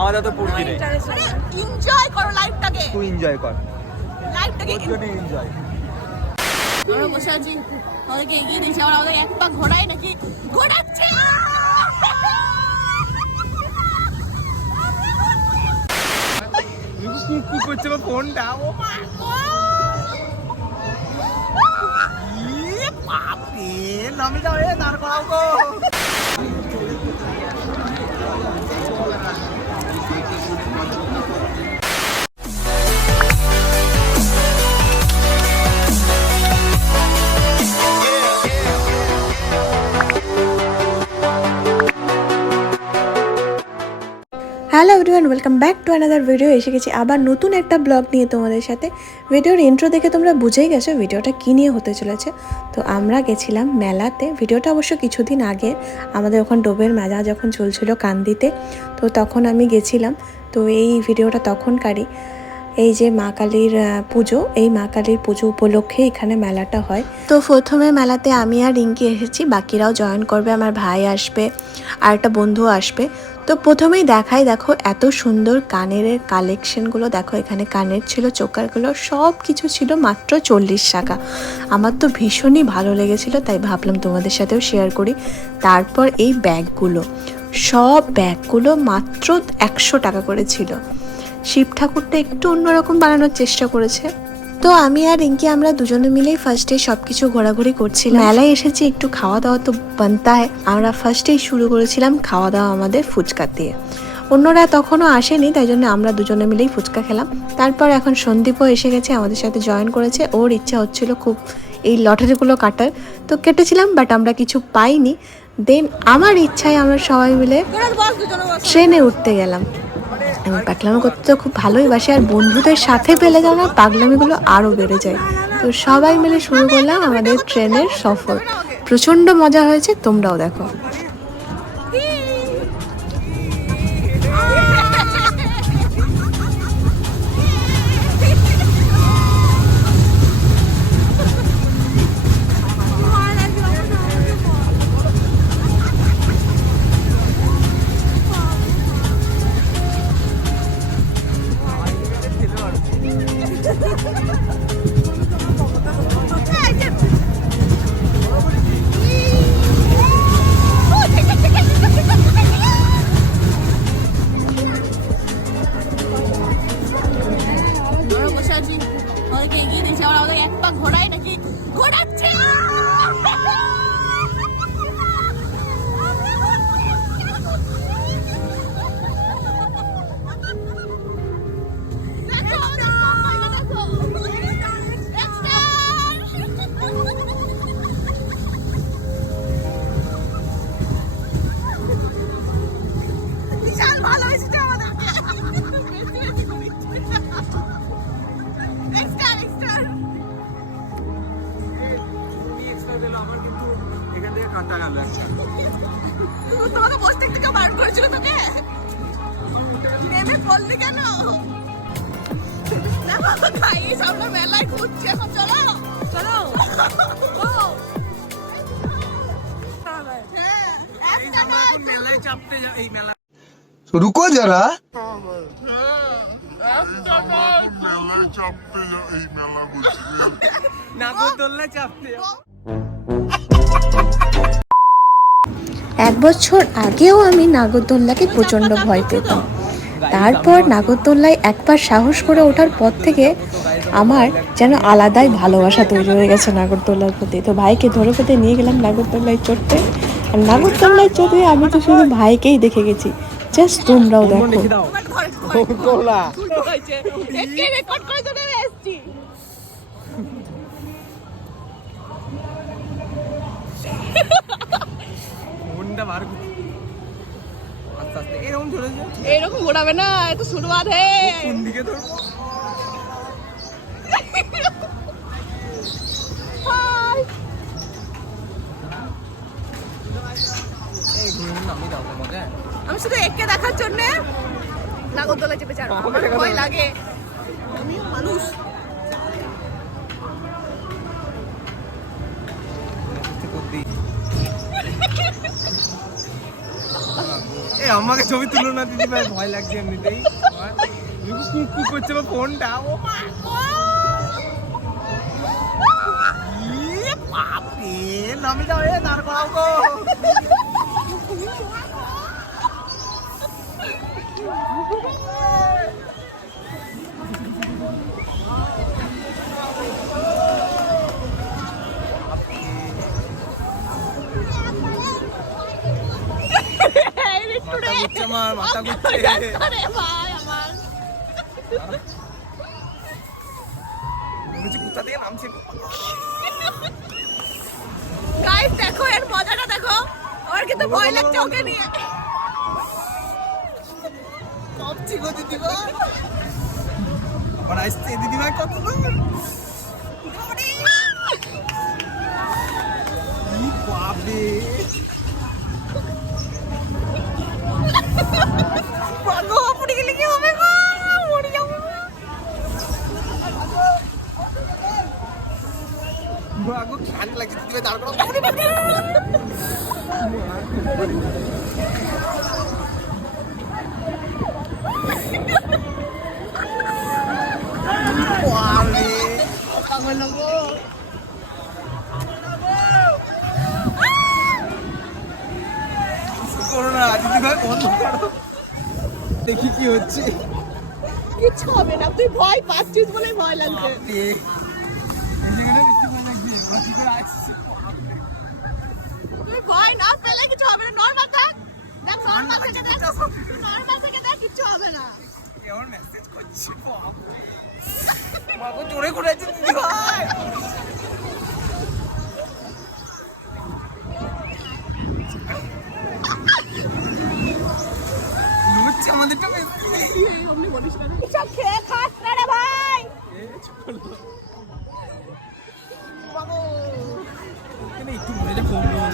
আমাদের তো পড়তি নেই। এনজয় করো লাইফটাকে তুই এনজয় কর। লাইফটাকে এনজয় আমরা বসে আছি। আমাদেরকে এগিয়ে দিয়েছে। আমরা আমাদের এক পা ঘোড়াই নাকি ঘোরাচ্ছে। কি করছে বা ফোনটা? ও বাপরে নামি যাও রে দাঁড় করাও গো hello everyone welcome back to another video এসে গেছি আবার নতুন একটা ব্লগ নিয়ে তোমাদের সাথে। ভিডিওর ইন্ট্রো দেখে তোমরা বুঝেই গেছো ভিডিওটা কী নিয়ে হতে চলেছে। তো আমরা গেছিলাম মেলাতে। ভিডিওটা অবশ্য কিছুদিন আগে। আমাদের ওখানে ডোবের মেলা যখন চলছিল কান্দিতে, তো তখন আমি গেছিলাম। তো এই ভিডিওটা তখনকারই। এই যে মা কালীর পুজো, এই মা কালীর পুজো উপলক্ষে এখানে মেলাটা হয়। তো প্রথমে মেলাতে আমি আর রিঙ্কি এসেছি। বাকিরাও জয়েন করবে, আমার ভাই আসবে, আর একটা বন্ধু আসবে। তো প্রথমেই দেখাই, দেখো এত সুন্দর কানের কালেকশনগুলো দেখো এখানে কানের ছিল চোকারগুলো সব কিছু ছিল মাত্র চল্লিশ টাকা। আমার তো ভীষণই ভালো লেগেছিল, তাই ভাবলাম তোমাদের সাথেও শেয়ার করি। তারপর এই ব্যাগগুলো সব ব্যাগগুলো মাত্র একশো টাকা করে ছিল। শিব ঠাকুরটা একটু অন্যরকম বানানোর চেষ্টা করেছে। তো আমি আর রিঙ্কি আমরা দুজনে মিলেই ফার্স্টে সব কিছু ঘোরাঘুরি করছিলাম। মেলায় এসেছি একটু খাওয়া দাওয়া তো বানতা হয় আমরা ফার্স্টেই শুরু করেছিলাম খাওয়া দাওয়া আমাদের ফুচকা দিয়ে। অন্যরা তখনও আসেনি তাই জন্য আমরা দুজনে মিলেই ফুচকা খেলাম। তারপর এখন সন্দীপও এসে গেছে আমাদের সাথে জয়েন করেছে। ওর ইচ্ছা হচ্ছিল খুব এই লটারিগুলো কাটার। তো কেটেছিলাম বাট আমরা কিছু পাইনি। দেন আমার ইচ্ছায় আমরা সবাই মিলে ট্রেনে উঠতে গেলাম। এবং পাগলামি করতে তো খুব ভালোই বাসি, আর বন্ধুদের সাথে পেলে যেন পাগলামিগুলো আরও বেড়ে যায়। তো সবাই মিলে শুরু করলাম আমাদের ট্রেনের সফর। প্রচণ্ড মজা হয়েছে, তোমরাও দেখো। আমাদেরকে এগিয়ে দিয়েছে আমরা আমাদের এক পা ঘোড়াই নাকি ঘোরাচ্ছে এখান থেকে কাটা গেল একটা তোমাকে বসতে থেকে কেউ বার করেছিল তোকে নেমে পড়লি কেন দেখো গাইস আমরা মেলায় ঘুরছি এখন চলো চলো হ্যাঁ, একটা নয়, মেলায় চাপতে যা- এই মেলা रुको जरा মেলায় চাপতে যা- এই মেলা বলছি নাগরদোল্লা চাপতে এক বছর আগেও আমি নাগরদোল্লাকে প্রচণ্ড ভয় পেতাম। তারপর নাগরদোল্লায় একবার সাহস করে ওঠার পর থেকে আমার যেন আলাদাই ভালোবাসা তৈরি হয়ে গেছে নাগরদোল্লার প্রতি। তো ভাইকে ধরে পেতে নিয়ে গেলাম নাগরদোল্লায় চড়তে। আর নাগরদোল্লায় চড়তে আমি তো শুধু ভাইকেই দেখে গেছি। জাস্ট তোমরাও দেখো লিখে দাও আমার ঘরে ঘরে তোলা শুরু হয়েছে একে রেকর্ড করে জন্য এসছি ফোনটা বার কর। আস্তে আস্তে এরকম ঘোরাবে না এত শুরুয়াত হে। কোন দিকে আমি শুধু একে দেখার জন্য নাগরদোলা চেপে চার আমার ভয় লাগে। আমি মানুষ। আমাকে ছবি তুলো না, দিদি, ভাই, ভয় লাগছে এমনিতেই। কুক কুক করছে আমার ফোনটা। ও ইয়ে বাপরে দাঁড় করাও আমার মাথা ঘুরছে। হচ্ছে কোথা থেকে নামছে? গাইস দেখো এর মজাটা দেখো। আমার কিন্তু ভয় লাগছে ওকে নিয়ে। কাঁপছি গো দিদি ভাই আবার আসছে দিদি ভাই কত বাপরে বাগো পড়ে গেলে কি হবে গো মরে যাব আগো ঠান্ডা লাগছে দিদি ভাই দাঁড় করো বাপরে করো না দিদি ভাই বন্ধ করো দেখি কি হচ্ছে? কিচ্ছু হবে না তুই ভয় পাচ্ছিস বলে ভয় লাগছে। করে তুই ভয় না পেলে কিছু হবে না নর্মাল থাক। দেখ নর্মাল থেকে দেখ নর্মাল থেকে দেখ কিচ্ছু হবে না। কেমন মেসেজ করছে বাবু জোরে দিদি ভাই লুচ্ছে আমাদেরটা বেশি সব খেয়ে খাস না রে ভাই এখানে একটু ভয়টা কমলো না ভাই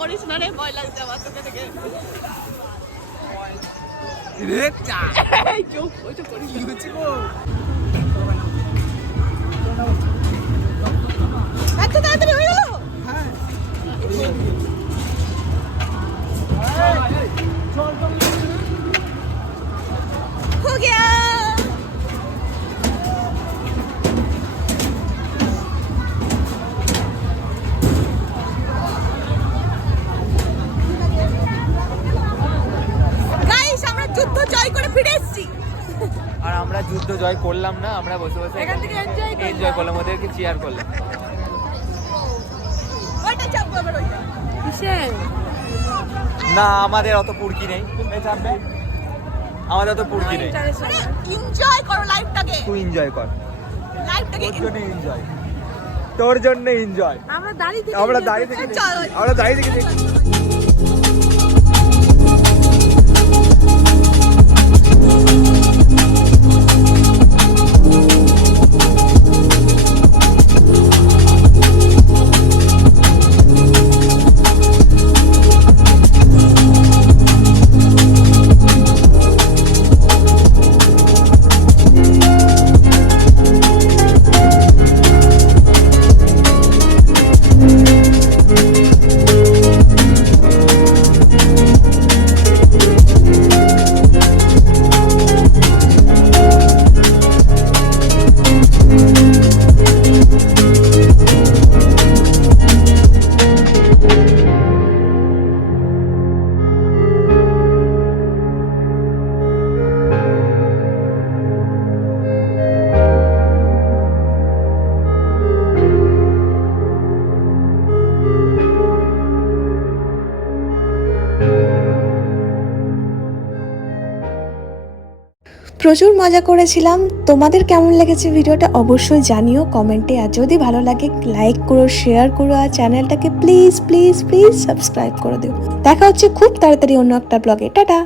করিস না রে ভয় লাগছে আমার তোকে থেকে রে চা চুপ করিস জয় করলাম না আমরা বসে বসে এখান থেকে এনজয় এনজয় করলাম। ওদেরকে চেয়ার করলাম। না আমাদের অত পুরকি নেই। আমাদের অত পুরকি নেই। এনজয় করো লাইফটাকে তুই এনজয় কর। লাইফটাকে এনজয় তোর জন্য এনজয় আমরা দাঁড়িয়ে থেকে আমরা দাঁড়িয়ে থেকে আমরা দাঁড়িয়ে থেকে প্রচুর মজা করেছিলাম। তোমাদের কেমন লেগেছে ভিডিওটা অবশ্যই জানিও কমেন্টে। আর যদি ভালো লাগে লাইক করো শেয়ার করো, আর চ্যানেলটাকে প্লিজ প্লিজ প্লিজ সাবস্ক্রাইব করে দিও। দেখা হচ্ছে খুব তাড়াতাড়ি অন্য একটা ব্লগে টাটা!